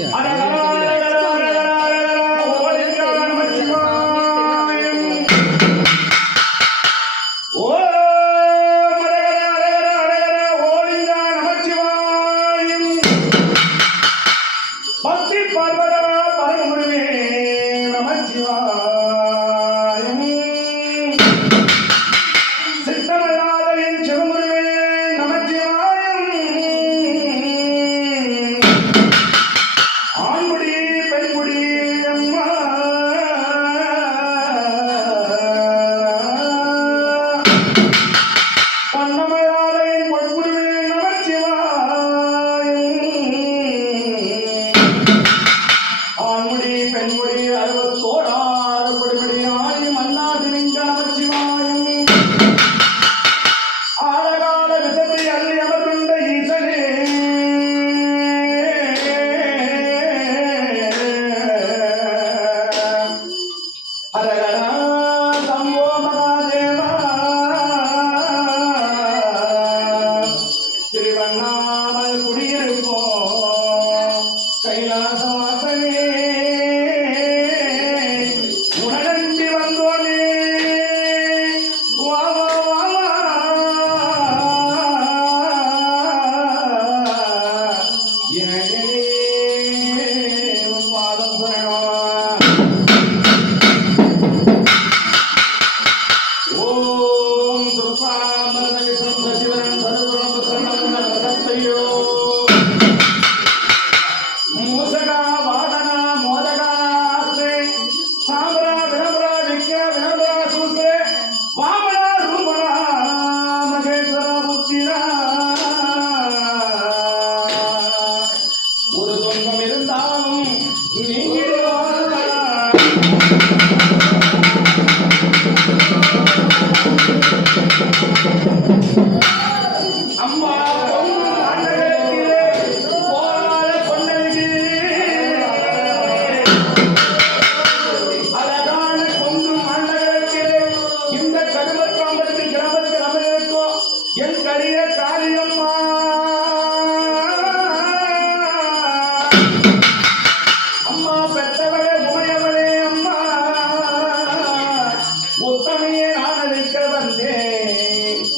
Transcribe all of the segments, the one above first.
yeah.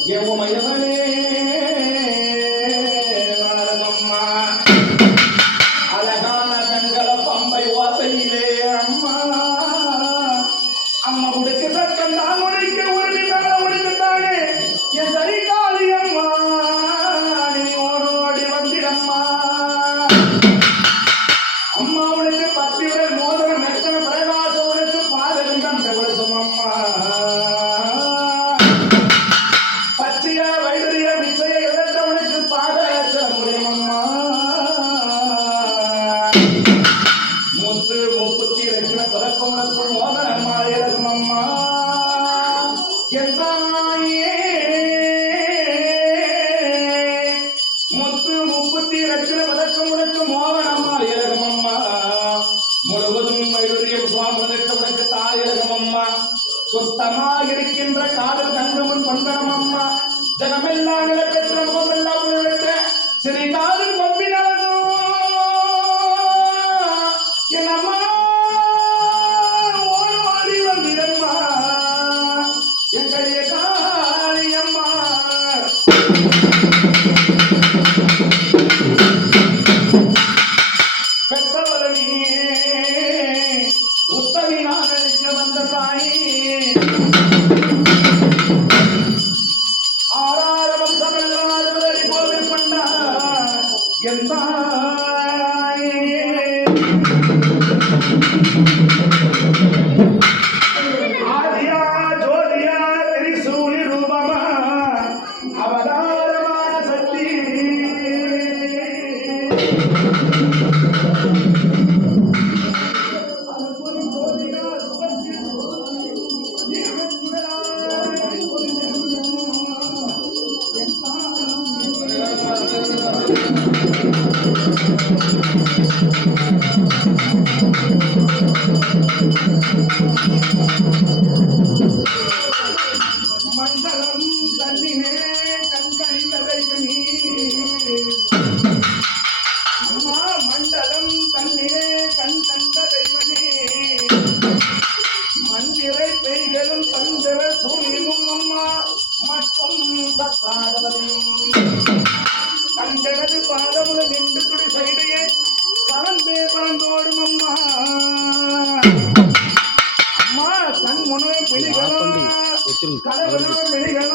யமுமயவனே வணக்கம்மா அழகான தங்கள பம்பை வாசையிலே அம்மா. அம்மா உடுக்கு சட்டம் தான் தாயே முத்து முப்பத்தி லட்சல பதக்க முடக்க மோகனம்மா இலகமம்மா. முழுவதும் மயிலுரியம் சுவாமிதக்க முடக்க தாய் இலகமம்மா. சுத்தமா இருக்கின்ற காதல் தங்கமன் பந்தனமம்மா ஜனமெல்லாம் இலக்கத்திரமும் பெய்களும் தந்திர சூரியனும் அம்மா மற்றும் சத்தாதவரையும் Karena benar.